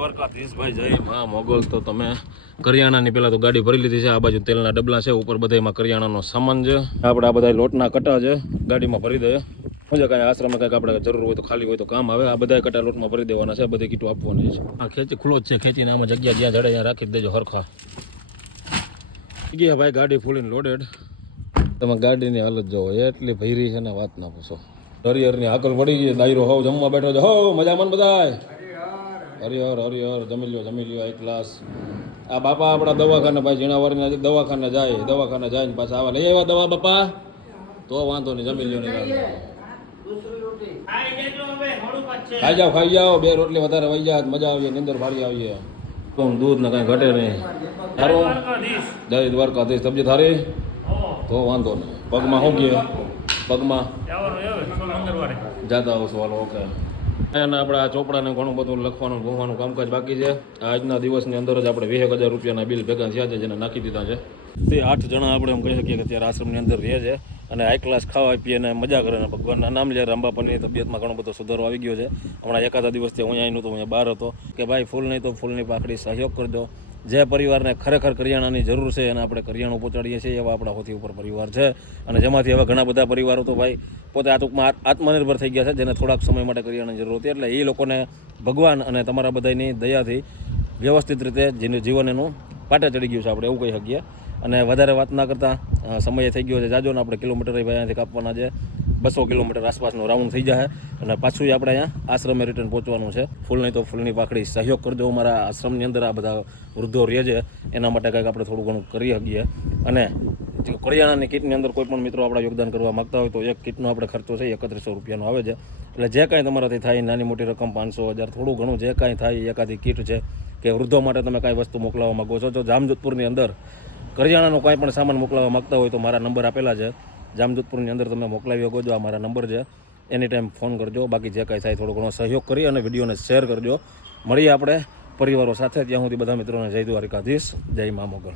દ્વારકાધીશભાઈ જય મા મોગલ. તો તમે કરિયાણાની પહેલાં તો ગાડી ભરી લીધી છે. આ બાજુ તેલના ડબલા છે, ઉપર બધામાં કરિયાણાનો સામાન છે. આપણે આ બધા લોટના કટા છે, ગાડીમાં ભરી દઈએ. સમજે કાંઈ આશ્રમમાં કાંઈક આપણે જરૂર હોય તો ખાલી હોય તો કામ આવે. આ બધા કટા લોટમાં ભરી દેવાના છે, બધી કીટો આપવાની છે. આ ખેંચી ખુલ્લો જ છે, ખેંચીને આમાં જગ્યા જ્યાં જડે ત્યાં રાખી દેજો હરખા. ગયા ભાઈ ગાડી ફૂલીને લોડેડ. તમે ગાડીની હાલત જોવો એટલી ભૈરી છે ને વાત ના પૂછો. હરિહરની હાકલ પડી ગઈ, દાયરો હોવ જમવા બેઠો છે. હો મજામાં બધાય? હરિહર જમી લ્યો એક ગ્લાસ. આ બાપા આપણા દવાખાને ભાઈ ઝીણાવારીના દવાખાને જાય ને પાછા આવા લઈ આવ્યા દવા બાપા. તો વાંધો નહીં, જમી લ્યો નહીં. ખાઈ જાઓ 2 રોટલી વધારે વહી જાય, મજા આવીએ, નીંદર ભારી આવીએ. દૂધ ને કાંઈ ઘટે નહીં. સારું જય દ્વારકાધીશ. તબિયત સારી? તો વાંધો નહીં. પગમાં શું કહે? પગમાં જાતા આવશો હાલો. ઓકે. અને આપણા ચોપડાને ઘણું બધું લખવાનું ભણવાનું કામકાજ બાકી છે. આજના દિવસની અંદર જ આપણે 20,000 રૂપિયાના બિલ ભેગા થયા છે, જેને નાખી દીધા છે. તે 8 જણા આપણે એમ કહી શકીએ કે અત્યારે આશ્રમની અંદર રહે છે અને હાઈ ક્લાસ ખાવા પીએ અને મજા કરે. અને ભગવાનના નામ લે. રામબાપાની તબિયતમાં ઘણો બધો સુધારો આવી ગયો છે. હમણાં એકાદા દિવસથી હું અહીં નહોતો, અહીંયા બહાર હતો. કે ભાઈ ફૂલ નહીં તો ફૂલની પાકડી સહયોગ કરજો. જે પરિવારને ખરેખર કરિયાણાની જરૂર છે એને આપણે કરિયાણું પહોંચાડીએ છીએ, એવા આપણા સૌથી ઉપર પરિવાર છે. અને જેમાંથી હવે ઘણા બધા પરિવારો તો ભાઈ પોતે આ ટૂંકમાં આત્મનિર્ભર થઈ ગયા છે, જેને થોડાક સમય માટે કરિયાણાની જરૂર હતી. એટલે એ લોકોને ભગવાન અને તમારા બધાની દયાથી વ્યવસ્થિત રીતે જીવન એનું પાટે ચડી ગયું છે, આપણે એવું કહી શકીએ. અને વધારે વાત ના કરતાં સમય થઈ ગયો છે જાજો ને આપણે કિલોમીટર ભાઈ અહીંયાથી કાપવાના છે. 200 કિલોમીટર આસપાસનો રાઉન્ડ થઈ જાય અને પાછું આપણે અહીંયા આશ્રમે રિટર્ન પહોંચવાનું છે. ફૂલ નહીં તો ફૂલની પાકડી સહયોગ કરજો. અમારા આશ્રમની અંદર આ બધા વૃદ્ધો રહે છે, એના માટે કંઈક આપણે થોડું ઘણું કરી શકીએ. અને કરિયાણાની કીટની અંદર કોઈ પણ મિત્રો આપણા યોગદાન કરવા માગતા હોય તો એક કીટનો આપણે ખર્ચો છે 3100 રૂપિયાનો આવે છે. એટલે જે કાંઈ તમારાથી થાય, નાની મોટી રકમ 500 1000 થોડું ઘણું જે કાંઈ થાય, એકાદી કીટ છે કે વૃદ્ધો માટે તમે કાંઈ વસ્તુ મોકલાવવા માગો છો. જો જામજોધપુરની અંદર કરિયાણાનો કાંઈ પણ સામાન મોકલાવવા માગતા હોય તો મારા નંબર આપેલા છે. જામજોધપુરની અંદર તમે મોકલાવી શકો છો. આ મારા નંબર છે, એની ટાઈમ ફોન કરજો. બાકી જે કાંઈ થાય થોડો ઘણો સહયોગ કરી અને વિડીયોને શેર કરજો. મળીએ આપણે પરિવારો સાથે. ત્યાં સુધી બધા મિત્રોને જય દ્વારકાધીશ, જય મા મોગલ.